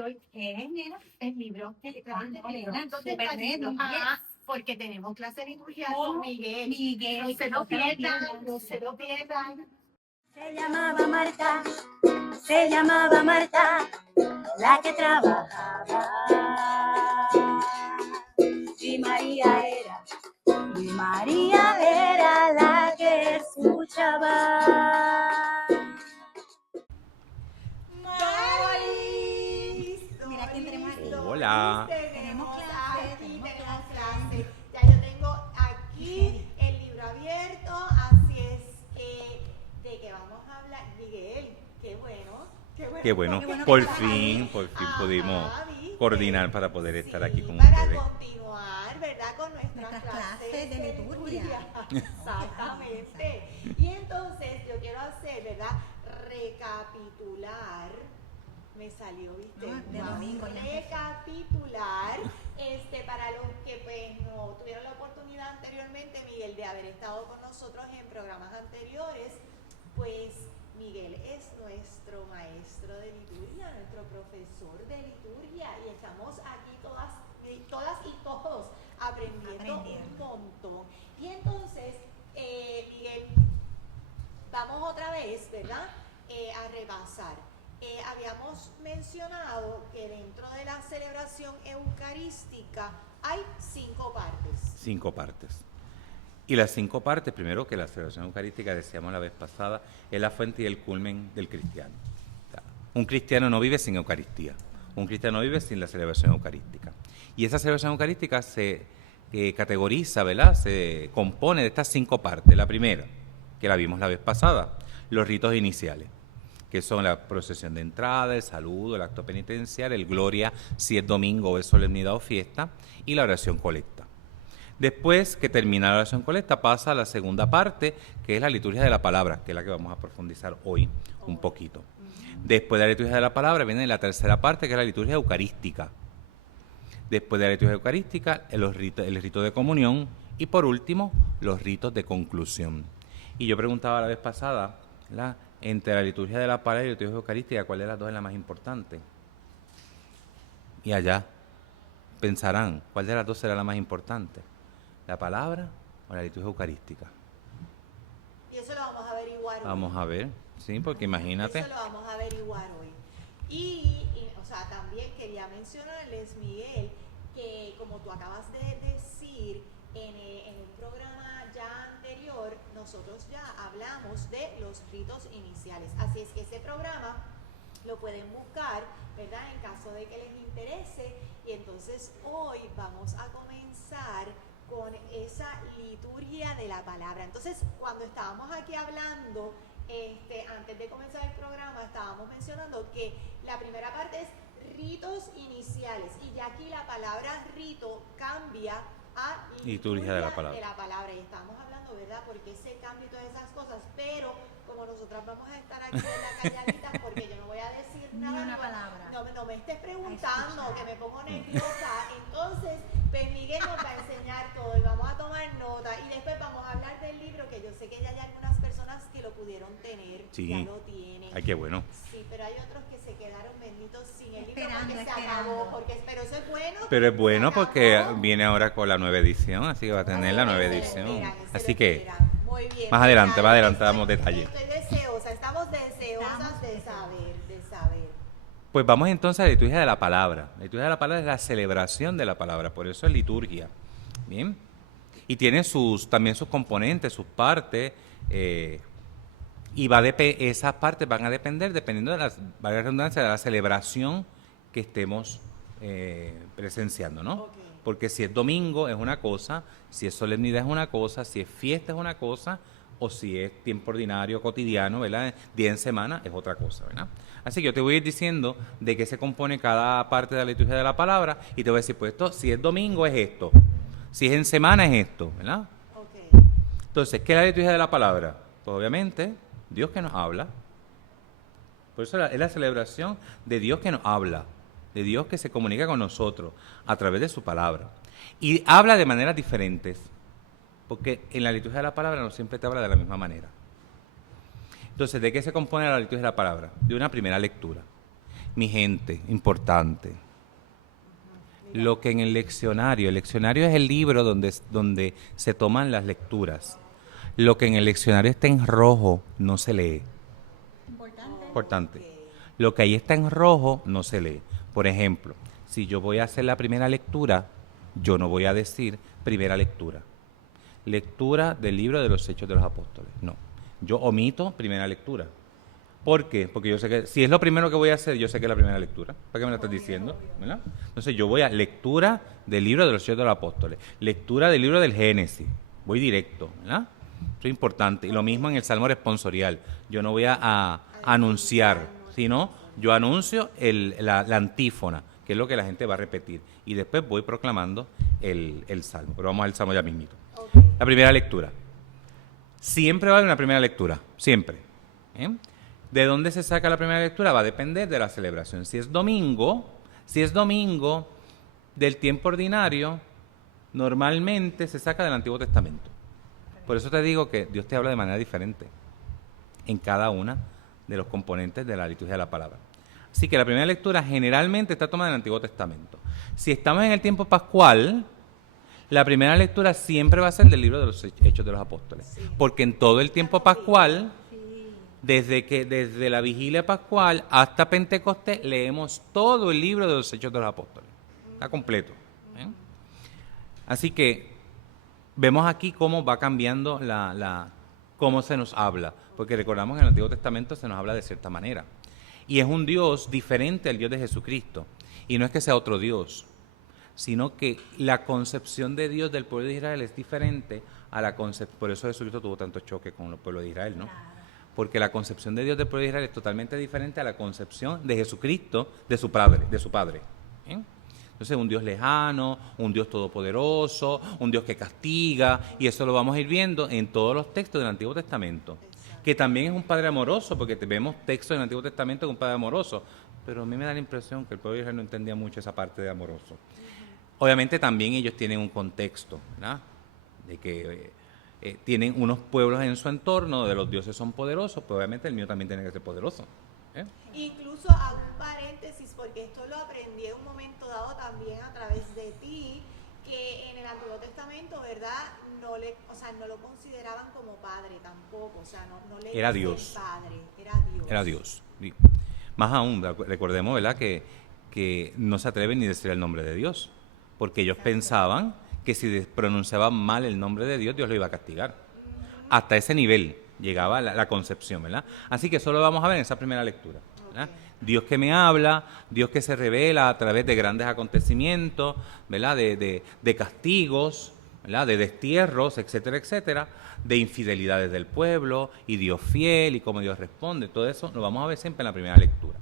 estoy, nena, el libro que le traen de nena, entonces súper ready, porque tenemos clase de liturgia con Miguel. No se lo pierdan, no se lo pierdan. Se llamaba Marta, la que trabajaba. Y María era la que escuchaba. Mira quién tenemos aquí. Hola. Tenemos clase. Ya yo tengo aquí el libro abierto, así es que de qué vamos a hablar. Miguel, qué bueno. Qué bueno. Por fin pudimos coordinar para poder estar aquí con para ustedes. Para continuar, ¿verdad? Con nuestras clases de liturgia. Exactamente. Y entonces yo quiero hacer, ¿verdad? Recapitular. Me salió, ¿viste? Recapitular, para los que pues no tuvieron la oportunidad anteriormente, Miguel, de haber estado con nosotros en programas anteriores, pues Miguel es nuestro maestro de liturgia, nuestro profesor de liturgia, y estamos aquí todas y todos aprendiendo un montón. Y entonces, Miguel, vamos otra vez, ¿verdad? A repasar. Habíamos mencionado que dentro de la celebración eucarística hay 5 partes. 5 partes. Y las 5 partes, primero que la celebración eucarística, decíamos la vez pasada, es la fuente y el culmen del cristiano. O sea, un cristiano no vive sin Eucaristía. Un cristiano vive sin la celebración eucarística. Y esa celebración eucarística se categoriza, ¿verdad? Se compone de estas 5 partes. La primera, que la vimos la vez pasada, los ritos iniciales, que son la procesión de entrada, el saludo, el acto penitencial, el gloria, si es domingo o es solemnidad o fiesta, y la oración colecta. Después que termina la oración colecta, pasa a la segunda parte, que es la liturgia de la palabra, que es la que vamos a profundizar hoy un poquito. Después de la liturgia de la palabra viene la tercera parte, que es la liturgia eucarística. Después de la liturgia eucarística, el rito de comunión, y por último, los ritos de conclusión. Y yo preguntaba la vez pasada, entre la liturgia de la palabra y la liturgia eucarística, ¿cuál de las dos es la más importante? Y allá pensarán, ¿cuál de las dos será la más importante? ¿La palabra o la liturgia eucarística? Y eso lo vamos a averiguar hoy. Vamos a ver, sí, porque imagínate. Eso lo vamos a averiguar hoy. O sea, también quería mencionarles, Miguel, que como tú acabas de decir, en un programa ya anterior, nosotros ya hablamos de los ritos iniciales. Así es que ese programa lo pueden buscar, ¿verdad? En caso de que les interese. Y entonces hoy vamos a comenzar con esa liturgia de la palabra. Entonces, cuando estábamos aquí hablando, antes de comenzar el programa, estábamos mencionando que la primera parte es ritos iniciales, y ya aquí la palabra rito cambia a liturgia de la palabra. Y estamos hablando, ¿verdad? Porque ese cambio y todas esas cosas, pero como nosotras vamos a estar aquí en la calladita, porque yo no voy a decir nada, una palabra. No me estés preguntando, que me pongo nerviosa. Entonces, pues Miguel nos va a enseñar todo y vamos a tomar nota, y después vamos a hablar del libro, que yo sé que ya hay algunas personas que lo pudieron tener, sí, ya lo tienen. Ay, qué bueno. Sí, pero hay otros que se quedaron benditos sin el libro porque se acabó, pero eso es bueno. Pero es bueno porque viene ahora con la nueva edición, así que va a tener la nueva edición. Así que muy bien, más adelante damos detalles. Estoy deseosa, estamos deseosas de saber. Pues vamos entonces a la liturgia de la palabra. La liturgia de la palabra es la celebración de la palabra, por eso es liturgia. Bien. Y tiene también sus componentes, sus partes, y esas partes van a depender, dependiendo de la redundancia, de la celebración que estemos presenciando, ¿no? Okay. Porque si es domingo es una cosa, si es solemnidad es una cosa, si es fiesta es una cosa, o si es tiempo ordinario, cotidiano, ¿verdad? Día en semana es otra cosa, ¿verdad? Así que yo te voy a ir diciendo de qué se compone cada parte de la liturgia de la palabra, y te voy a decir, pues esto, si es domingo es esto, si es en semana es esto, ¿verdad? Okay. Entonces, ¿qué es la liturgia de la palabra? Pues obviamente, Dios que nos habla. Por eso es la celebración de Dios que nos habla, de Dios que se comunica con nosotros a través de su palabra. Y habla de maneras diferentes, porque en la liturgia de la palabra no siempre te habla de la misma manera. Entonces, ¿de qué se compone la liturgia de la palabra? De una primera lectura. Mi gente, importante. Lo que en el leccionario es el libro donde se toman las lecturas. Lo que en el leccionario está en rojo no se lee. Importante. Lo que ahí está en rojo no se lee. Por ejemplo, si yo voy a hacer la primera lectura, yo no voy a decir primera lectura. Lectura del libro de los Hechos de los Apóstoles. No. Yo omito primera lectura. ¿Por qué? Porque yo sé que si es lo primero que voy a hacer, yo sé que es la primera lectura. ¿Para qué me lo estás diciendo? ¿Verdad? Entonces yo voy a lectura del libro de los Hechos de los Apóstoles. Lectura del libro del Génesis. Voy directo. ¿Verdad? Eso es importante. Y lo mismo en el Salmo responsorial. Yo no voy a anunciar, sino yo anuncio la antífona, que es lo que la gente va a repetir. Y después voy proclamando el Salmo. Pero vamos al Salmo ya mismito. La primera lectura. Siempre va a haber una primera lectura. Siempre. ¿De dónde se saca la primera lectura? Va a depender de la celebración. Si es domingo del tiempo ordinario, normalmente se saca del Antiguo Testamento. Por eso te digo que Dios te habla de manera diferente en cada una de los componentes de la liturgia de la palabra. Así que la primera lectura generalmente está tomada del Antiguo Testamento. Si estamos en el tiempo pascual, la primera lectura siempre va a ser del libro de los Hechos de los Apóstoles. Porque en todo el tiempo pascual, desde la vigilia pascual hasta Pentecostés, leemos todo el libro de los Hechos de los Apóstoles. Está completo. Así que vemos aquí cómo va cambiando cómo se nos habla, porque recordamos que en el Antiguo Testamento se nos habla de cierta manera. Y es un Dios diferente al Dios de Jesucristo. Y no es que sea otro Dios, sino que la concepción de Dios del pueblo de Israel es diferente a la concepción. Por eso Jesucristo tuvo tanto choque con el pueblo de Israel, ¿no? Porque la concepción de Dios del pueblo de Israel es totalmente diferente a la concepción de Jesucristo, de su Padre. Entonces, un Dios lejano, un Dios todopoderoso, un Dios que castiga, y eso lo vamos a ir viendo en todos los textos del Antiguo Testamento. Que también es un Padre amoroso, porque vemos textos del Antiguo Testamento de un Padre amoroso, pero a mí me da la impresión que el pueblo de Israel no entendía mucho esa parte de amoroso. Obviamente también ellos tienen un contexto, ¿verdad? De que tienen unos pueblos en su entorno, de los dioses son poderosos, pues obviamente el mío también tiene que ser poderoso. Incluso hago un paréntesis porque esto lo aprendí en un momento dado también a través de ti, que en el Antiguo Testamento, ¿verdad? No lo consideraban como padre tampoco, o sea, no le era Dios. Padre, Era Dios. Más aún, recordemos, ¿verdad? Que no se atreven ni a decir el nombre de Dios, porque ellos pensaban que si pronunciaban mal el nombre de Dios, Dios lo iba a castigar. Hasta ese nivel llegaba la concepción, ¿verdad? Así que eso lo vamos a ver en esa primera lectura, ¿verdad? Dios que me habla, Dios que se revela a través de grandes acontecimientos, ¿verdad? De castigos, ¿verdad? De destierros, etcétera, etcétera, de infidelidades del pueblo, y Dios fiel, y cómo Dios responde. Todo eso lo vamos a ver siempre en la primera lectura.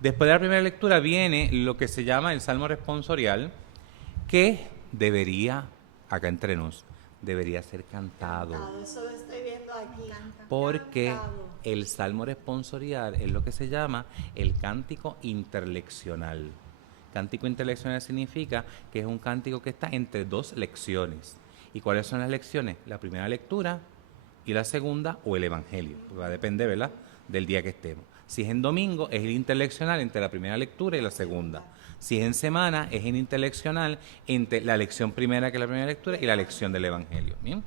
Después de la primera lectura viene lo que se llama el Salmo responsorial, que debería, acá entre nos, debería ser cantado. Eso lo estoy viendo aquí. Porque el Salmo responsorial es lo que se llama el cántico interleccional. Cántico interleccional significa que es un cántico que está entre dos lecciones. ¿Y cuáles son las lecciones? La primera lectura y la segunda, o el Evangelio. Va a depender, ¿verdad?, del día que estemos. Si es en domingo, es el interleccional entre la primera lectura y la segunda. Si es en semana, es el interleccional entre la lección primera, que es la primera lectura, y la lección del Evangelio. ¿Bien?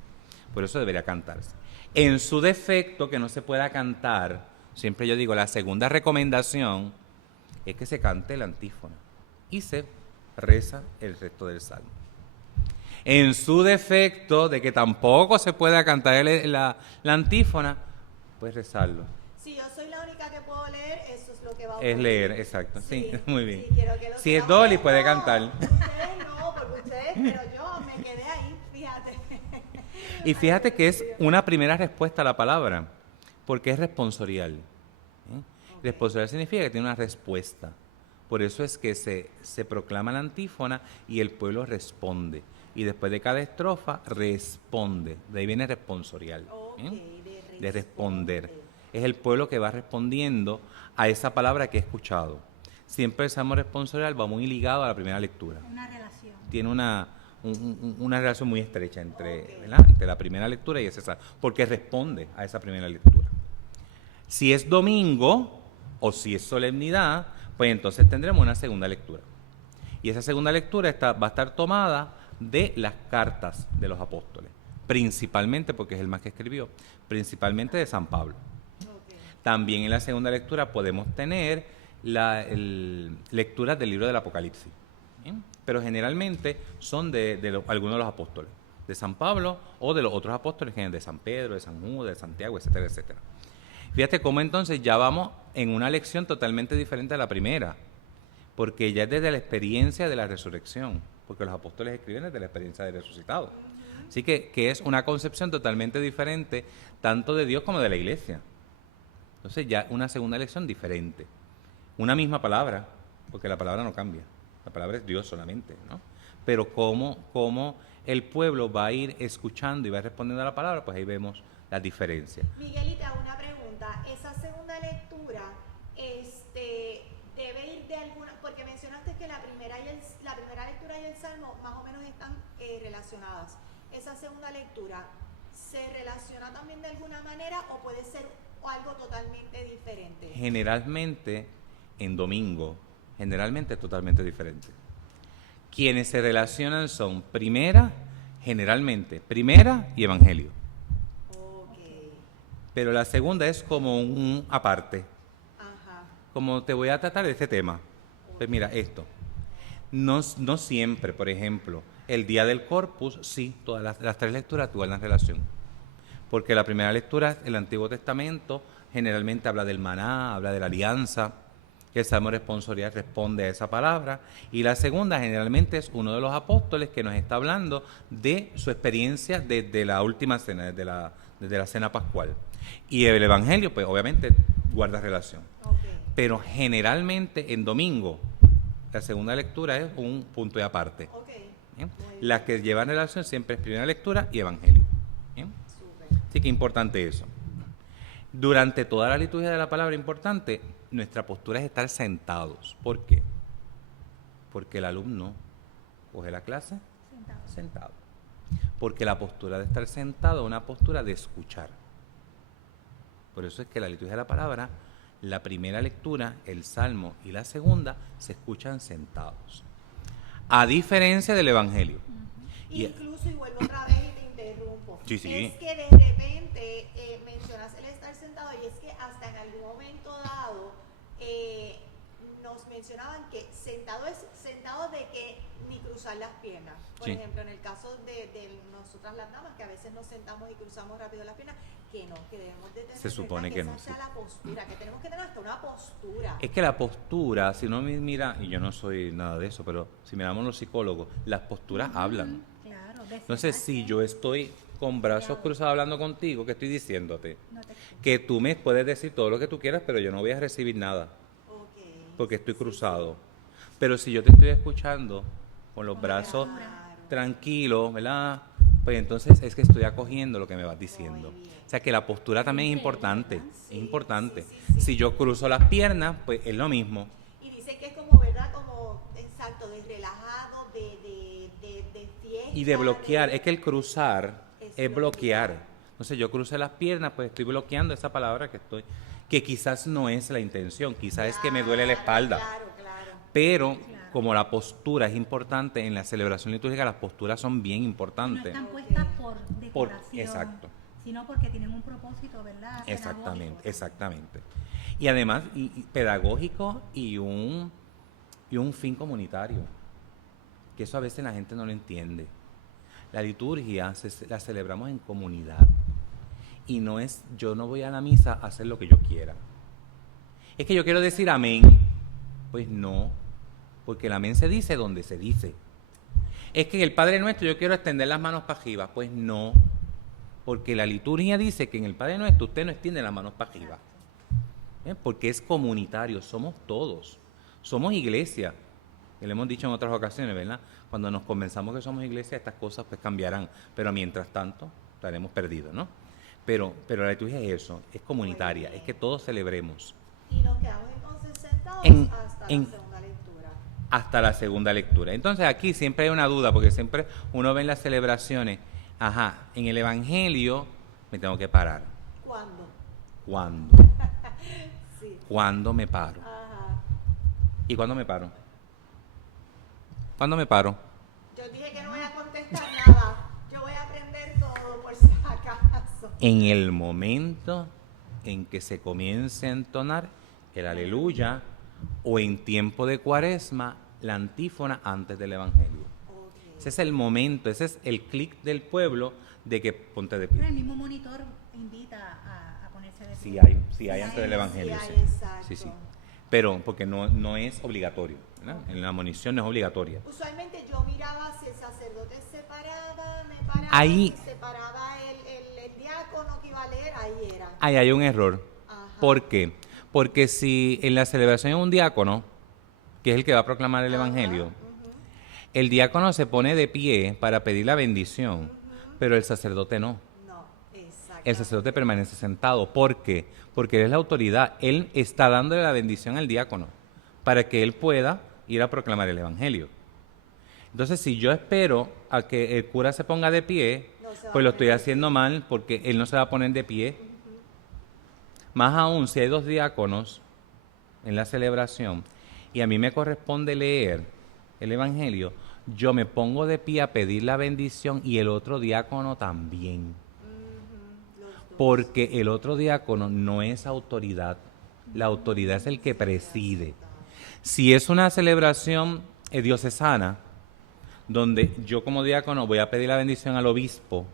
Por eso debería cantarse. En su defecto, que no se pueda cantar, siempre yo digo, la segunda recomendación es que se cante la antífona y se reza el resto del salmo. En su defecto de que tampoco se pueda cantar la antífona, pues rezarlo. Si yo soy la única que puedo leer, eso es lo que va a ocurrir. Es leer, exacto. Sí, muy bien. Sí, quiero que Si es Dolly, puede cantar. Ustedes no, porque ustedes, pero yo me quedé ahí, fíjate. Y fíjate que es una primera respuesta a la palabra, porque es responsorial. Responsorial significa que tiene una respuesta. Por eso es que se proclama la antífona y el pueblo responde. Y después de cada estrofa, responde. De ahí viene responsorial. De responder. Es el pueblo que va respondiendo a esa palabra que he escuchado. Siempre el salmo responsorial va muy ligado a la primera lectura. Una relación. Tiene una relación muy estrecha entre la primera lectura y ese salmo, porque responde a esa primera lectura. Si es domingo, o si es solemnidad, pues entonces tendremos una segunda lectura. Y esa segunda lectura va a estar tomada de las cartas de los apóstoles, principalmente, porque es el más que escribió, principalmente de San Pablo. Ok. También en la segunda lectura podemos tener lecturas del libro del Apocalipsis, ¿bien? Pero generalmente son de algunos de los apóstoles, de San Pablo o de los otros apóstoles, de San Pedro, de San Judas, de Santiago, etcétera, etcétera. Fíjate cómo entonces ya vamos en una lección totalmente diferente a la primera, porque ya es desde la experiencia de la resurrección, porque los apóstoles escriben desde la experiencia del resucitado. Así que es una concepción totalmente diferente, tanto de Dios como de la iglesia. Entonces ya una segunda lección diferente. Una misma palabra, porque la palabra no cambia, la palabra es Dios solamente, ¿no? Pero cómo el pueblo va a ir escuchando y va respondiendo a la palabra, pues ahí vemos las diferencias. Miguel, y te hago una pregunta. Esa segunda lectura debe ir de alguna, porque mencionaste que la primera lectura y el Salmo más o menos están relacionadas. ¿Esa segunda lectura se relaciona también de alguna manera o puede ser algo totalmente diferente? Generalmente, en domingo, totalmente diferente. Quienes se relacionan son generalmente primera y evangelio. Okay. Pero la segunda es como un aparte. Ajá. Como te voy a tratar de este tema. Pues mira, esto. No siempre, por ejemplo, el día del Corpus, sí, todas las tres lecturas guardan relación. Porque la primera lectura, el Antiguo Testamento, generalmente habla del maná, habla de la alianza, el Salmo responsorial responde a esa palabra, y la segunda generalmente es uno de los apóstoles que nos está hablando de su experiencia desde la última cena, desde la cena pascual. Y el Evangelio, pues obviamente guarda relación. Okay. Pero generalmente en domingo, la segunda lectura es un punto de aparte. Okay. ¿Bien? Las que llevan relación siempre es primera lectura y Evangelio. ¿Bien? Súper. Así que importante eso. Durante toda la liturgia de la palabra, importante, nuestra postura es estar sentados. ¿Por qué? Porque el alumno coge la clase sentado. Porque la postura de estar sentado es una postura de escuchar. Por eso es que la liturgia de la palabra, la primera lectura, el Salmo y la segunda, se escuchan sentados. A diferencia del Evangelio. Incluso, y vuelvo otra vez y te interrumpo, Sí, sí. es que de repente mencionas el estar sentado y es que hasta en algún momento dado nos mencionaban que sentado es sentado de que ni cruzar las piernas. Por Sí. ejemplo, en el caso de nosotras las damas, que a veces nos sentamos y cruzamos rápido las piernas, que no, que debemos de tener, Se supone ¿verdad? que esa no, sea sí. la postura, que tenemos que tener hasta una postura. Es que la postura, si uno mira, y yo no soy nada de eso, pero si miramos los psicólogos, las posturas hablan. Claro, Entonces, si yo estoy con brazos cruzados hablando contigo, ¿qué estoy diciéndote? no te escucho. Que tú me puedes decir todo lo que tú quieras, pero yo no voy a recibir nada, Okay. porque estoy Sí, cruzado. Pero si yo te estoy escuchando con los brazos Claro. tranquilos, ¿verdad? Pues entonces es que estoy acogiendo lo que me vas diciendo. Muy bien. O sea que la postura también es importante, Sí, es importante. sí, sí, sí. Si yo cruzo las piernas, pues es lo mismo. Y dice que es como, ¿verdad? Como, exacto, de relajado, de fiesta. Y de bloquear, es que el cruzar Es es bloquear. Entonces yo crucé las piernas, pues estoy bloqueando esa palabra que quizás no es la intención, quizás es que me duele la espalda. Claro, claro. Pero como la postura es importante en la celebración litúrgica, las posturas son bien No importantes. están puestas por decoración, exacto. sino porque tienen un propósito, ¿verdad? Exactamente, Pedagógico. exactamente. Y además, y pedagógico y un fin comunitario, que eso a veces la gente no lo entiende. La liturgia la celebramos en comunidad y no es, yo no voy a la misa a hacer lo que yo quiera. Es que yo quiero decir amén. Pues no, porque el amén se dice donde se dice. Es que en el Padre Nuestro yo quiero extender las manos para arriba. Pues no, porque la liturgia dice que en el Padre Nuestro usted no extiende las manos para arriba. Porque es comunitario, somos todos. Somos iglesia. Que le hemos dicho en otras ocasiones, ¿verdad? Cuando nos convenzamos que somos iglesia, estas cosas pues cambiarán. Pero mientras tanto, estaremos perdidos, ¿no? Pero la liturgia es eso, es comunitaria, es que todos celebremos. Y nos quedamos entonces sentados hasta la segunda lectura. Hasta la segunda lectura. Entonces aquí siempre hay una duda, porque siempre uno ve en las celebraciones, en el Evangelio me tengo que parar. ¿Cuándo? ¿Cuándo? Sí. ¿cuándo me paro? Ajá. ¿Y cuándo me paro? ¿Cuándo me paro? Yo dije que no voy a contestar nada. Yo voy a aprender todo por si acaso. En el momento en que se comience a entonar el aleluya o en tiempo de cuaresma la antífona antes del evangelio. Ok. Ese es el momento, ese es el clic del pueblo de que ponte de Pero pie. el mismo monitor invita a ponerse de Si pie. hay, Sí antes hay, del evangelio, sí sí. hay, exacto. Sí, sí. Pero porque no es obligatorio, ¿verdad? En la monición no es obligatoria. Usualmente yo miraba si el sacerdote se paraba, me paraba, Ahí- si se paraba el diácono que iba a leer, ahí era. Ahí hay un error. Ajá. ¿Por qué? Porque si en la celebración hay un diácono, que es el que va a proclamar el Ajá, evangelio, ujú. el diácono se pone de pie para pedir la bendición, pero el sacerdote no. No, exacto. El sacerdote permanece sentado. ¿Por qué? Porque él es la autoridad. Él está dándole la bendición al diácono para que él pueda ir a proclamar el evangelio. Entonces, si yo espero a que el cura se ponga de pie, No se va a pues lo poner estoy de haciendo mal porque él no se va a poner de pie. Más aún, si hay dos diáconos en la celebración y a mí me corresponde leer el evangelio, yo me pongo de pie a pedir la bendición y el otro diácono también. Los dos. Porque el otro diácono no es autoridad, la autoridad es el que preside. Si es una celebración diocesana, donde yo como diácono voy a pedir la bendición al obispo,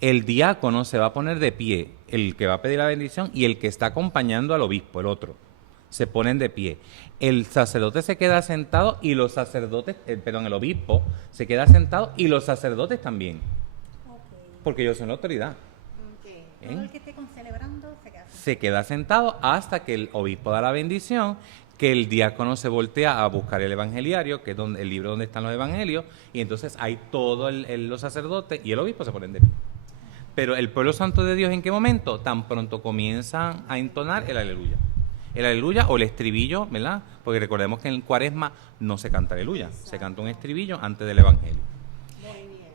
el diácono se va a poner de pie, el que va a pedir la bendición y el que está acompañando al obispo, el otro, se ponen de pie. El sacerdote se queda sentado y los sacerdotes, el obispo se queda sentado y los sacerdotes también, Ok. porque ellos son la autoridad. Ok. Todo ¿eh? el que esté celebrando se queda así. Se queda sentado hasta que el obispo da la bendición, que el diácono se voltea a buscar el evangeliario, que es el libro donde están los evangelios, y entonces hay todos los sacerdotes y el obispo se ponen de pie. Pero el pueblo santo de Dios, ¿en qué momento? Tan pronto comienzan a entonar el aleluya. El aleluya o el estribillo, ¿verdad? Porque recordemos que en Cuaresma no se canta aleluya, se canta un estribillo antes del evangelio. Muy bien.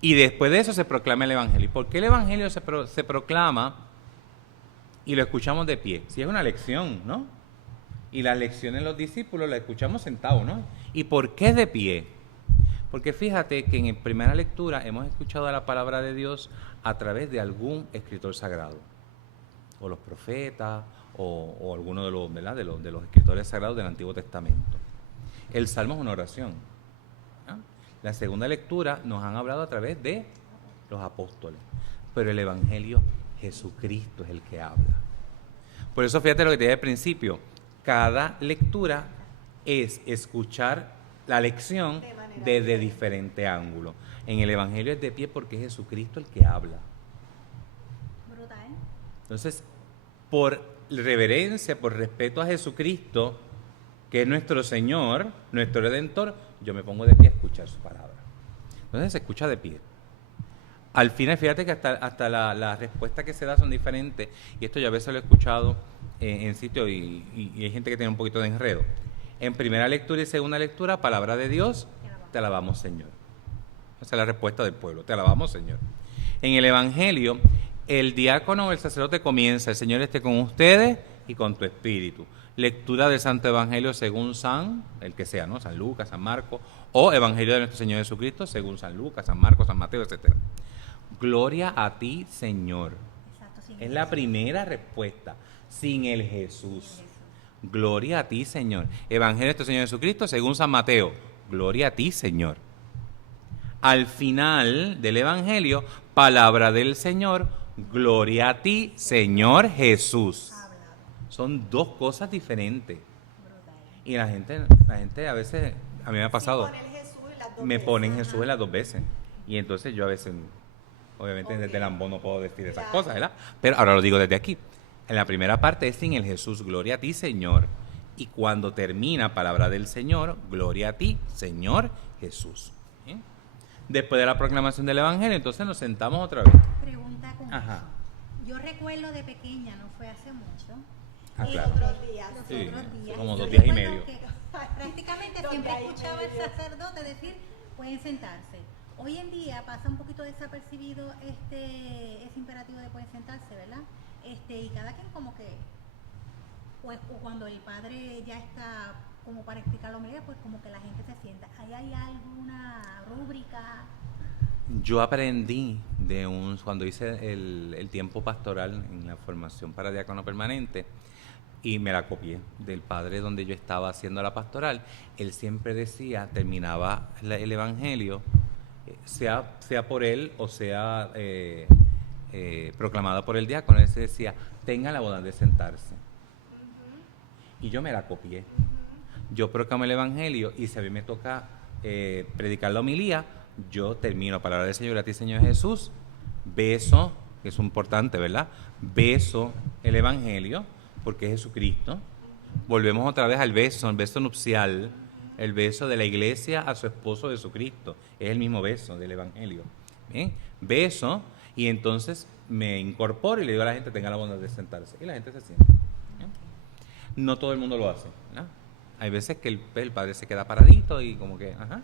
Y después de eso se proclama el evangelio. ¿Y por qué el evangelio se proclama y lo escuchamos de pie? Si es una lección, ¿no? Y las lecciones de los discípulos las escuchamos sentados, ¿no? ¿Y por qué de pie? Porque fíjate que en primera lectura hemos escuchado la palabra de Dios a través de algún escritor sagrado, o los profetas, o alguno de los, ¿verdad? de los escritores sagrados del Antiguo Testamento. El Salmo es una oración. ¿Ah? La segunda lectura nos han hablado a través de los apóstoles, pero el Evangelio, Jesucristo es el que habla. Por eso fíjate lo que te dije al principio, cada lectura es escuchar la lección De manera desde diferente. diferente ángulo. En el Evangelio es de pie porque es Jesucristo el que habla. Brutal. Entonces, por reverencia, por respeto a Jesucristo, que es nuestro Señor, nuestro Redentor, yo me pongo de pie a escuchar su palabra. Entonces se escucha de pie. Al final, fíjate que hasta la respuesta que se da son diferentes, y esto yo a veces lo he escuchado en sitios y hay gente que tiene un poquito de enredo. En primera lectura y segunda lectura, palabra de Dios, te alabamos, Señor. Esa es la respuesta del pueblo, te alabamos, Señor. En el Evangelio, el diácono o el sacerdote comienza, el Señor esté con ustedes y con tu espíritu. Lectura del Santo Evangelio según San, el que sea, ¿no? San Lucas, San Marcos, o Evangelio de nuestro Señor Jesucristo según San Lucas, San Marcos, San Mateo, etc. Gloria a ti, Señor. Exacto. Sí. Es la primera respuesta, sin el Jesús. Gloria a ti, Señor. Evangelio de nuestro Señor Jesucristo según San Mateo. Gloria a ti, Señor. Al final del Evangelio, palabra del Señor. Gloria a ti, Señor Jesús. Hablado. Son dos cosas diferentes. Brutal. Y la gente a veces, a mí me ha Sí, pasado, poner Jesús en las dos me veces. ponen Jesús en las dos veces. Y entonces yo a veces, obviamente Ok. desde el ambón no puedo decir esas Claro. cosas, ¿verdad? Pero ahora lo digo desde aquí. En la primera parte es sin el Jesús, gloria a ti, Señor. Y cuando termina palabra del Señor, gloria a ti, Señor Jesús. ¿Eh? Después de la proclamación del Evangelio, entonces nos sentamos otra vez. Pregunta con Ajá. eso. Yo recuerdo de pequeña, no fue hace mucho. Ah, y claro. Otros días. los Sí, otros días. como Yo 2 días y recuerdo medio. que prácticamente Dos siempre días y escuchaba al medio. sacerdote decir, pueden sentarse. Hoy en día pasa un poquito desapercibido ese imperativo de pueden sentarse, ¿verdad? Y cada quien como que o cuando el padre ya está como para explicar la homilía, pues como que la gente se sienta. ¿Ahí hay alguna rúbrica? Yo aprendí cuando hice el tiempo pastoral en la formación para diácono permanente, y me la copié del padre donde yo estaba haciendo la pastoral. Él siempre decía, terminaba el evangelio, sea por él o sea proclamada por el diácono, él se decía, tenga la bondad de sentarse. Y yo me la copié. Yo proclamo el evangelio, y si a mí me toca predicar la homilía, yo termino palabra del Señor a ti, Señor Jesús, beso, que es importante, ¿verdad? Beso el evangelio, porque es Jesucristo. Volvemos otra vez al beso, el beso nupcial, el beso de la iglesia a su esposo Jesucristo. Es el mismo beso del evangelio. ¿Bien? Beso, y entonces me incorporo y le digo a la gente, tenga la bondad de sentarse. Y la gente se sienta. ¿Bien? No todo el mundo lo hace, ¿verdad? Hay veces que el padre se queda paradito y como que, ajá,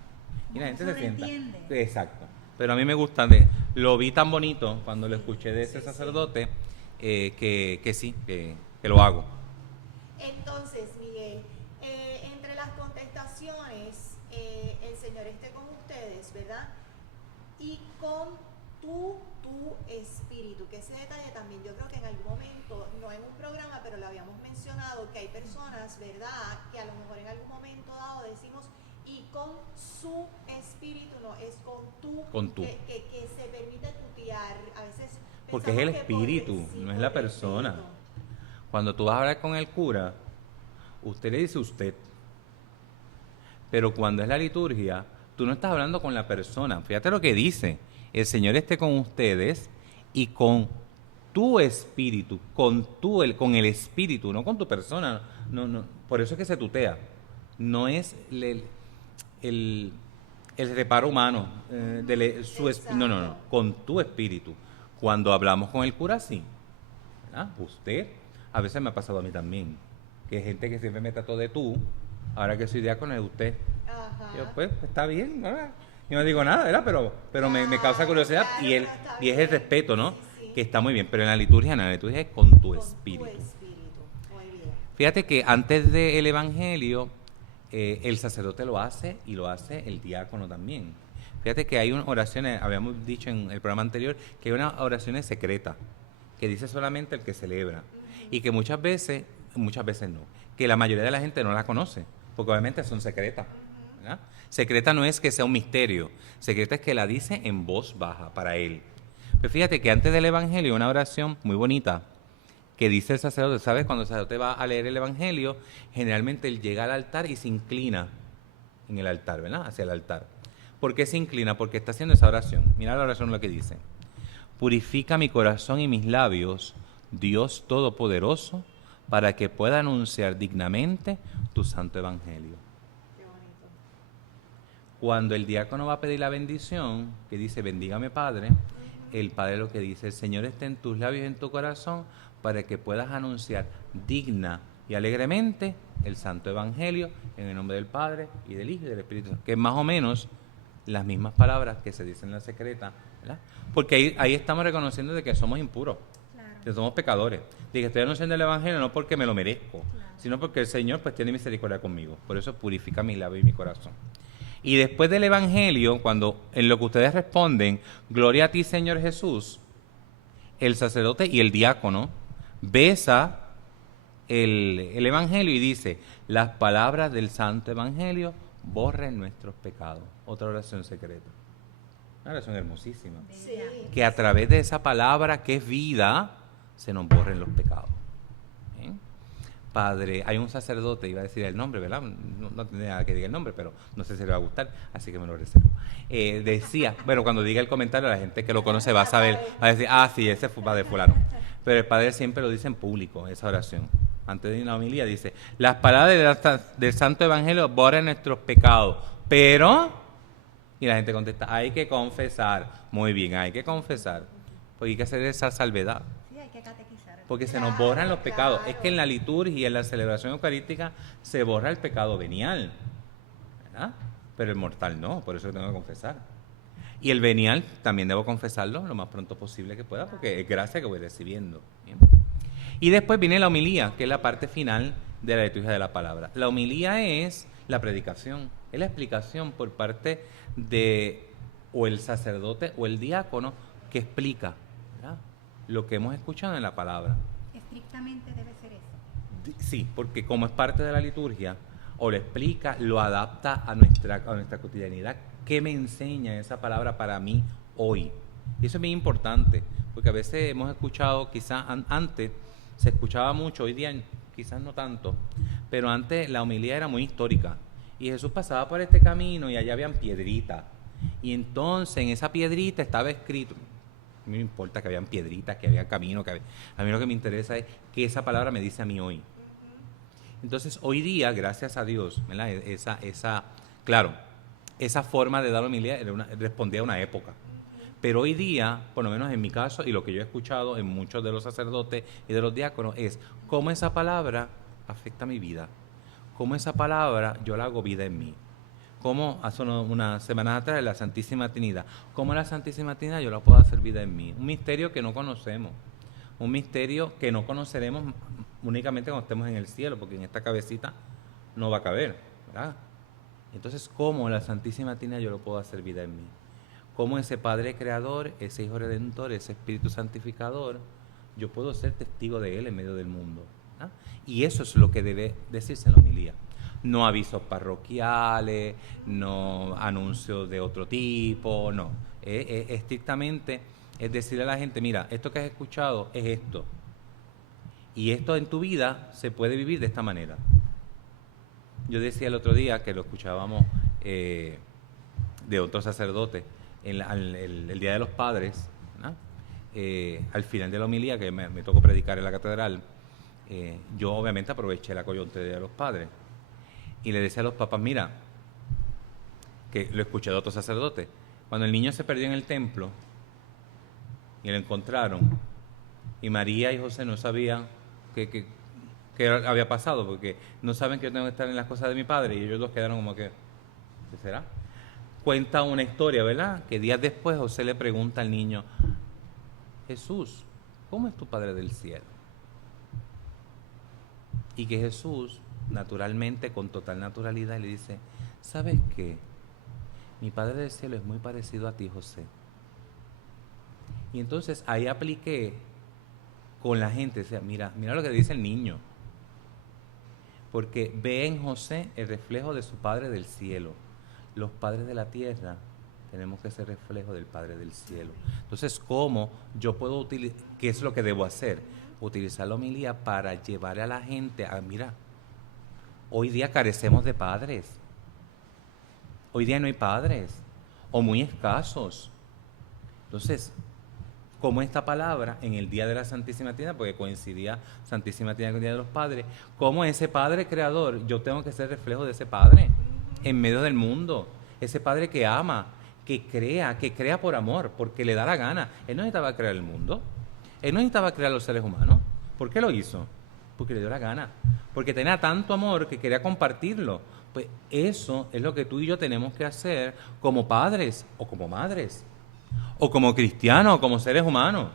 y la gente se sienta. Exacto. Pero a mí me gusta, lo vi tan bonito cuando lo escuché de ese sacerdote, que sí, que lo hago. Entonces, Miguel, entre las contestaciones, el Señor esté con ustedes, ¿verdad? Y con tu espíritu, que ese detalle también yo creo que en algún momento, no en un programa, pero lo habíamos mencionado, que hay personas, ¿verdad?, que a lo mejor en algún momento dado decimos, y con su espíritu, no, es con tu. Que se permite tutear, a veces porque es el espíritu, no es la persona. Espíritu. Cuando tú vas a hablar con el cura, usted le dice usted, pero cuando es la liturgia, tú no estás hablando con la persona. Fíjate lo que dice, el Señor esté con ustedes y con tu espíritu, con el espíritu, no con tu persona. No, por eso es que se tutea. No es el reparo humano, no, con tu espíritu. Cuando hablamos con el cura, sí, ¿verdad? Usted, a veces me ha pasado a mí también, que hay gente que siempre me trató de tú, ahora que soy diácono es usted. Ajá. Yo, pues, está bien, ¿verdad? Yo no digo nada, ¿verdad? Pero me causa curiosidad, y es el respeto, ¿no? Sí. Que está muy bien, pero en la liturgia no, en la liturgia es con tu espíritu. Muy bien. Fíjate que antes del evangelio, el sacerdote lo hace, y lo hace el diácono también. Fíjate que hay unas oraciones, habíamos dicho en el programa anterior, que hay unas oraciones secretas, que dice solamente el que celebra, y que muchas veces no, que la mayoría de la gente no la conoce, porque obviamente son secretas, ¿verdad? Secreta no es que sea un misterio, secreta es que la dice en voz baja para él. Pero fíjate que antes del evangelio, una oración muy bonita, que dice el sacerdote, ¿sabes? Cuando el sacerdote va a leer el evangelio, generalmente él llega al altar y se inclina en el altar, ¿verdad? Hacia el altar. ¿Por qué se inclina? Porque está haciendo esa oración. Mira la oración, lo que dice. Purifica mi corazón y mis labios, Dios Todopoderoso, para que pueda anunciar dignamente tu santo evangelio. Qué bonito. Cuando el diácono va a pedir la bendición, que dice, bendígame Padre, el Padre lo que dice, el Señor esté en tus labios y en tu corazón, para que puedas anunciar digna y alegremente el santo evangelio, en el nombre del Padre y del Hijo y del Espíritu Santo, que es más o menos las mismas palabras que se dicen en la secreta, ¿verdad? Porque ahí estamos reconociendo de que somos impuros, claro, que somos pecadores, de que estoy anunciando el evangelio no porque me lo merezco, claro, sino porque el Señor pues tiene misericordia conmigo. Por eso purifica mi labio y mi corazón. Y después del evangelio, cuando en lo que ustedes responden, gloria a ti, Señor Jesús, el sacerdote y el diácono besa el evangelio y dice, las palabras del santo evangelio borren nuestros pecados. Otra oración secreta. Una oración hermosísima. Sí. Que a través de esa palabra que es vida, se nos borren los pecados. ¿Bien? Padre, hay un sacerdote, iba a decir el nombre, ¿verdad? No tiene nada que diga el nombre, pero no sé si le va a gustar, así que me lo reservo. Decía, bueno, cuando diga el comentario, la gente que lo conoce va a saber, va a decir, sí, ese fue padre fulano. Pero el padre siempre lo dice en público, esa oración. Antes de una homilía dice, las palabras del Santo Evangelio borran nuestros pecados, pero, y la gente contesta, hay que confesar. Muy bien, hay que confesar, porque hay que hacer esa salvedad. Sí, hay que catequizar. Porque se nos borran los pecados. Es que en la liturgia, en la celebración eucarística, se borra el pecado venial, ¿verdad? Pero el mortal no, por eso tengo que confesar. Y el venial también debo confesarlo lo más pronto posible que pueda, porque es gracia que voy recibiendo. ¿Bien? Y después viene la homilía, que es la parte final de la liturgia de la palabra. La homilía es la predicación, es la explicación por parte de o el sacerdote o el diácono que explica, ¿verdad?, lo que hemos escuchado en la palabra. Estrictamente debe ser eso. Sí, porque como es parte de la liturgia, o lo explica, lo adapta a nuestra cotidianidad. ¿Qué me enseña esa palabra para mí hoy? Y eso es bien importante, porque a veces hemos escuchado, quizás antes se escuchaba mucho, hoy día quizás no tanto, pero antes la homilía era muy histórica. Y Jesús pasaba por este camino y allá habían piedritas. Y entonces en esa piedrita estaba escrito, no me importa que habían piedritas, que había camino, a mí lo que me interesa es que esa palabra me dice a mí hoy. Entonces hoy día, gracias a Dios, ¿verdad?, claro, esa forma de dar homilía respondía a una época. Pero hoy día, por lo menos en mi caso, y lo que yo he escuchado en muchos de los sacerdotes y de los diáconos, es cómo esa palabra afecta mi vida, cómo esa palabra yo la hago vida en mí. Como hace unas semanas atrás la Santísima Trinidad, cómo la Santísima Trinidad yo la puedo hacer vida en mí. Un misterio que no conocemos, un misterio que no conoceremos únicamente cuando estemos en el cielo, porque en esta cabecita no va a caber, ¿verdad? Entonces, ¿cómo la Santísima Trinidad yo lo puedo hacer vida en mí? ¿Cómo ese Padre Creador, ese Hijo Redentor, ese Espíritu Santificador, yo puedo ser testigo de Él en medio del mundo? ¿Ah? Y eso es lo que debe decirse en la homilía. No avisos parroquiales, no anuncios de otro tipo, no. Estrictamente es decirle a la gente, mira, esto que has escuchado es esto. Y esto en tu vida se puede vivir de esta manera. Yo decía el otro día que lo escuchábamos de otro sacerdote el Día de los Padres, ¿no? Al final de la homilía, que me tocó predicar en la catedral, yo obviamente aproveché la coyuntura del Día de los Padres y le decía a los papás, mira, que lo escuché de otro sacerdote, cuando el niño se perdió en el templo y lo encontraron y María y José no sabían qué había pasado, porque no saben que yo tengo que estar en las cosas de mi padre, y ellos dos quedaron como que, ¿qué será? Cuenta una historia, ¿verdad?, que días después José le pregunta al niño, Jesús, ¿cómo es tu Padre del cielo? Y que Jesús, naturalmente, con total naturalidad, le dice, ¿sabes qué? Mi Padre del cielo es muy parecido a ti, José. Y entonces ahí apliqué con la gente, o sea, mira lo que dice el niño, porque ve en José el reflejo de su Padre del cielo. Los padres de la tierra tenemos que ser reflejo del Padre del cielo. Entonces, ¿cómo yo puedo utilizar, qué es lo que debo hacer? Utilizar la homilía para llevar a la gente a, mira, hoy día carecemos de padres. Hoy día no hay padres, o muy escasos. Entonces, como esta palabra en el Día de la Santísima Trinidad, porque coincidía Santísima Trinidad con el Día de los Padres, como ese Padre Creador, yo tengo que ser reflejo de ese Padre en medio del mundo, ese Padre que ama, que crea por amor, porque le da la gana. Él no necesitaba crear el mundo, Él no necesitaba crear los seres humanos. ¿Por qué lo hizo? Porque le dio la gana, porque tenía tanto amor que quería compartirlo. Pues eso es lo que tú y yo tenemos que hacer como padres o como madres, o como cristianos, o como seres humanos.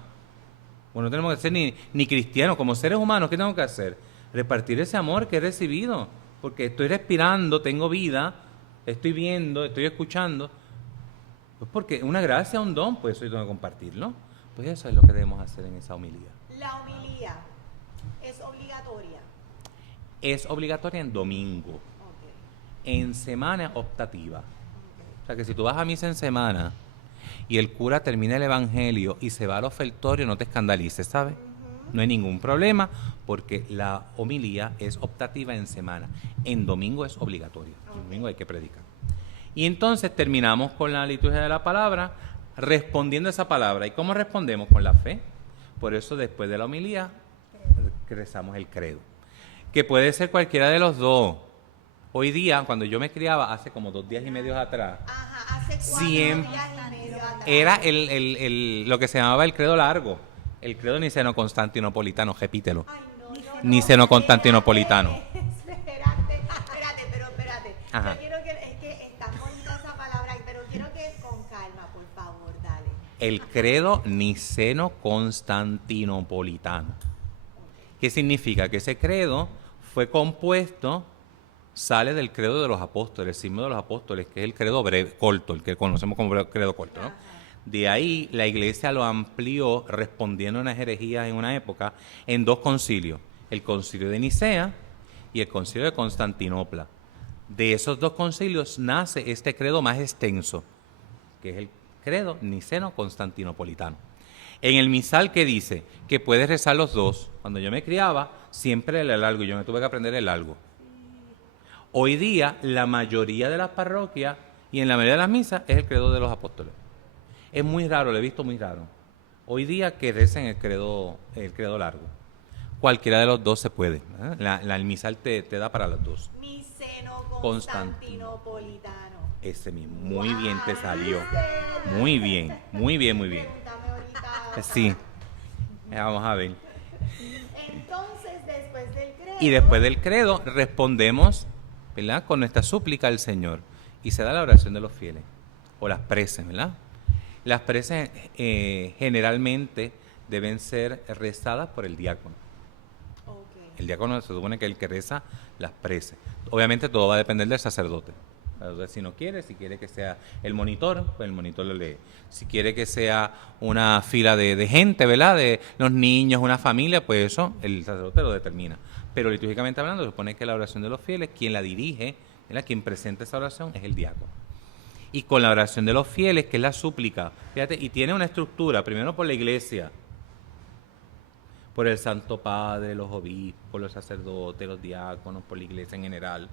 Bueno, no tenemos que ser ni cristianos, como seres humanos, ¿qué tengo que hacer? Repartir ese amor que he recibido, porque estoy respirando, tengo vida, estoy viendo, estoy escuchando, pues porque una gracia, un don, pues eso yo tengo que compartirlo. Pues eso es lo que debemos hacer en esa homilía. La homilía es obligatoria. Es obligatoria en domingo, en semana optativa. O sea que si tú vas a misa en semana y el cura termina el evangelio y se va al ofertorio, no te escandalices, ¿sabes? No hay ningún problema, porque la homilía es optativa en semana. En domingo es obligatorio. En domingo hay que predicar. Y entonces terminamos con la liturgia de la palabra, respondiendo a esa palabra. ¿Y cómo respondemos? Con la fe. Por eso después de la homilía rezamos el credo, que puede ser cualquiera de los dos. Hoy día, cuando yo me criaba, hace como 2 días y medio atrás, Hace 4 siempre días y medio atrás. era lo que se llamaba el credo largo, el credo niceno-constantinopolitano, repítelo. Ay, no, Niceno-constantinopolitano. Espérate, pero espérate. Ajá. Yo quiero es que está bonita esa palabra, pero quiero que con calma, por favor, dale. El credo niceno-constantinopolitano. ¿Qué significa? Que ese credo fue compuesto, sale del credo de los apóstoles, el símbolo de los apóstoles, que es el credo breve, corto, el que conocemos como credo corto, ¿no? De ahí la iglesia lo amplió respondiendo a unas herejías en una época en 2 concilios, el concilio de Nicea y el concilio de Constantinopla. De esos 2 concilios nace este credo más extenso, que es el credo niceno-constantinopolitano. En el misal, ¿qué dice? Que puedes rezar los 2. Cuando yo me criaba, siempre el largo, y yo me tuve que aprender el largo. Hoy día, la mayoría de las parroquias y en la mayoría de las misas es el credo de los apóstoles. Es muy raro, lo he visto muy raro. Hoy día que recen el credo largo. Cualquiera de los 2 se puede. El misal te da para los 2. Niceno-constantinopolitano. Ese mismo. Muy bien te salió. Muy bien, muy bien, muy bien. Pregúntame ahorita. Sí. Vamos a ver. Entonces, después del credo. Y después del credo respondemos, ¿verdad?, con nuestra súplica al Señor. Y se da la oración de los fieles. O las preces, ¿verdad? Las preces generalmente deben ser rezadas por el diácono. Okay. El diácono se supone que es el que reza las preces. Obviamente todo va a depender del sacerdote. Entonces, si no quiere, si quiere que sea el monitor, pues el monitor lo lee. Si quiere que sea una fila de gente, ¿verdad?, de los niños, una familia, pues eso el sacerdote lo determina. Pero litúrgicamente hablando, se supone que la oración de los fieles, quien la dirige, ¿verdad?, quien presenta esa oración es el diácono. Y con la oración de los fieles, que es la súplica, fíjate, y tiene una estructura, primero por la iglesia, por el Santo Padre, los obispos, los sacerdotes, los diáconos, por la iglesia en general.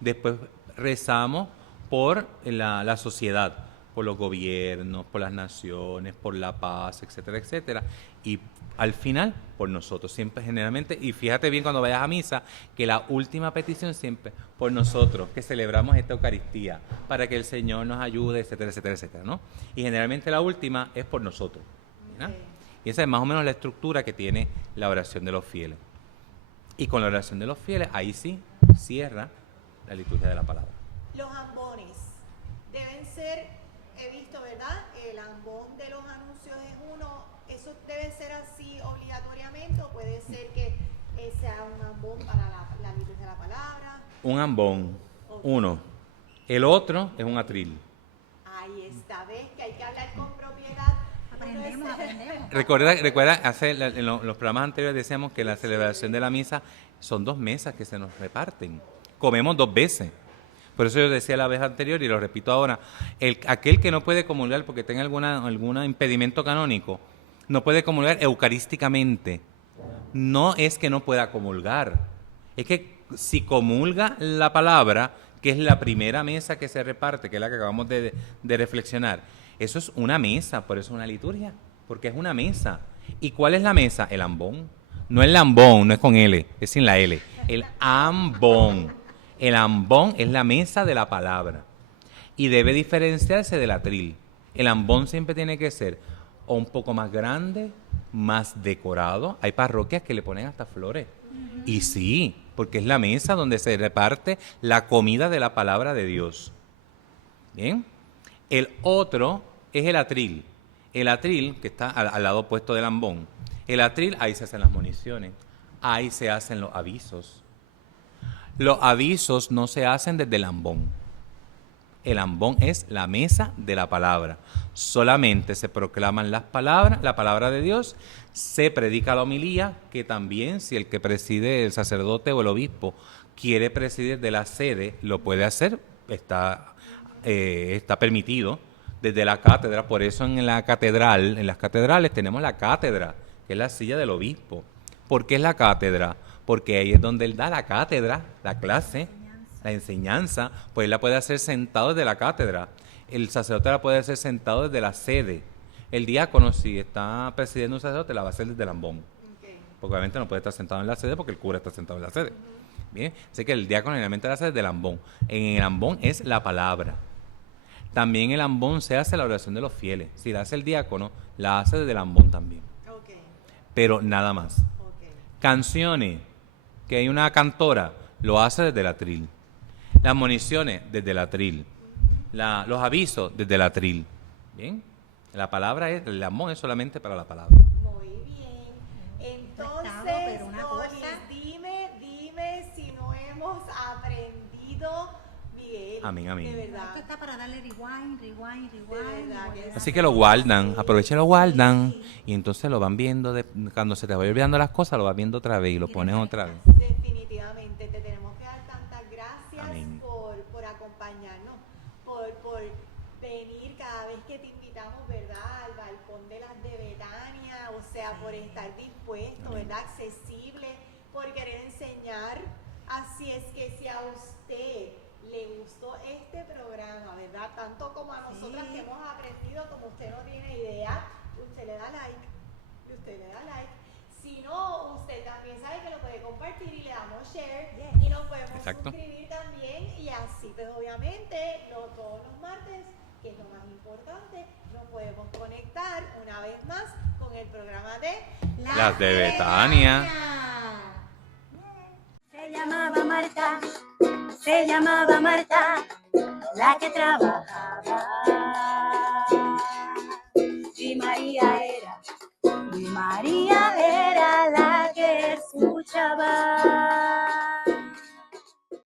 Después rezamos por la sociedad, por los gobiernos, por las naciones, por la paz, etcétera, etcétera. Y al final, por nosotros, siempre generalmente, y fíjate bien cuando vayas a misa, que la última petición siempre, por nosotros, que celebramos esta Eucaristía, para que el Señor nos ayude, etcétera, etcétera, etcétera, ¿no? Y generalmente la última es por nosotros, ¿verdad? Okay. Y esa es más o menos la estructura que tiene la oración de los fieles. Y con la oración de los fieles, ahí sí cierra la liturgia de la palabra. Los ambones deben ser, he visto, ¿verdad? El ambón de los anuncios es uno. ¿Eso debe ser así obligatoriamente o puede ser que sea un ambón para la liturgia de la palabra? Un ambón, Okay. uno. El otro es un atril. Ahí está, ¿ves? Que hay que hablar con propiedad. Aprendemos. Recuerda en los programas anteriores decíamos que la celebración de la misa son 2 mesas que se nos reparten. Comemos 2 veces. Por eso yo decía la vez anterior y lo repito ahora, aquel que no puede comulgar porque tenga algún impedimento canónico, no puede comulgar eucarísticamente. No es que no pueda comulgar, es que si comulga la palabra, que es la primera mesa que se reparte, que es la que acabamos de reflexionar, eso es una mesa, por eso es una liturgia, porque es una mesa. ¿Y cuál es la mesa? El ambón. No el lambón, no es con L, es sin la L. El ambón. El ambón es la mesa de la palabra y debe diferenciarse del atril. El ambón siempre tiene que ser o un poco más grande, más decorado. Hay parroquias que le ponen hasta flores. Y sí, porque es la mesa donde se reparte la comida de la palabra de Dios. Bien. El otro es el atril. El atril, que está al lado opuesto del ambón. El atril, ahí se hacen las moniciones, ahí se hacen los avisos. Los avisos no se hacen desde el ambón. El ambón es la mesa de la palabra. Solamente se proclaman las palabras, la palabra de Dios, se predica la homilía, que también si el que preside, el sacerdote o el obispo, quiere presidir de la sede, lo puede hacer, está permitido desde la cátedra. Por eso en las catedrales tenemos la cátedra, que es la silla del obispo. ¿Por qué es la cátedra? Porque ahí es donde él da la cátedra, la clase, la enseñanza, pues él la puede hacer sentado desde la cátedra. El sacerdote la puede hacer sentado desde la sede. El diácono, si está presidiendo un sacerdote, la va a hacer desde el ambón. Okay. Porque obviamente no puede estar sentado en la sede porque el cura está sentado en la sede. Bien, así que el diácono generalmente la hace desde el ambón. En el ambón es la palabra. También el ambón se hace la oración de los fieles. Si la hace el diácono, la hace desde el ambón también. Okay. Pero nada más. Okay. Canciones, que hay una cantora, lo hace desde el atril. Las moniciones, desde el atril. Los avisos, desde el atril. ¿Bien? La palabra es, el ambón es solamente para la palabra. Muy bien. Entonces, Pero una Dora, Amén, amén. De Esto verdad. está para darle rewind. De verdad que Así que lo guardan, aprovechen, lo guardan y entonces lo van viendo, cuando se te vaya olvidando las cosas, lo vas viendo otra vez y lo pones otra vez. Definitivamente, te tenemos que dar tantas gracias Amén. por acompañarnos, por venir cada vez que te invitamos, ¿verdad? Al balcón de las de Betania, o sea, por estar dispuesto, Amén. ¿verdad? Accesible, por querer enseñar. Así es que si a usted le gustó este programa, ¿verdad? Tanto como a nosotras que hemos aprendido, como usted no tiene idea, usted le da like, y usted le da like. Si no, usted también sabe que lo puede compartir y le damos share y nos podemos Exacto. suscribir también y así, pues obviamente todos los martes, que es lo más importante, nos podemos conectar una vez más con el programa de Las de Betania. Se llamaba Marta, la que trabajaba. Y María era la que escuchaba.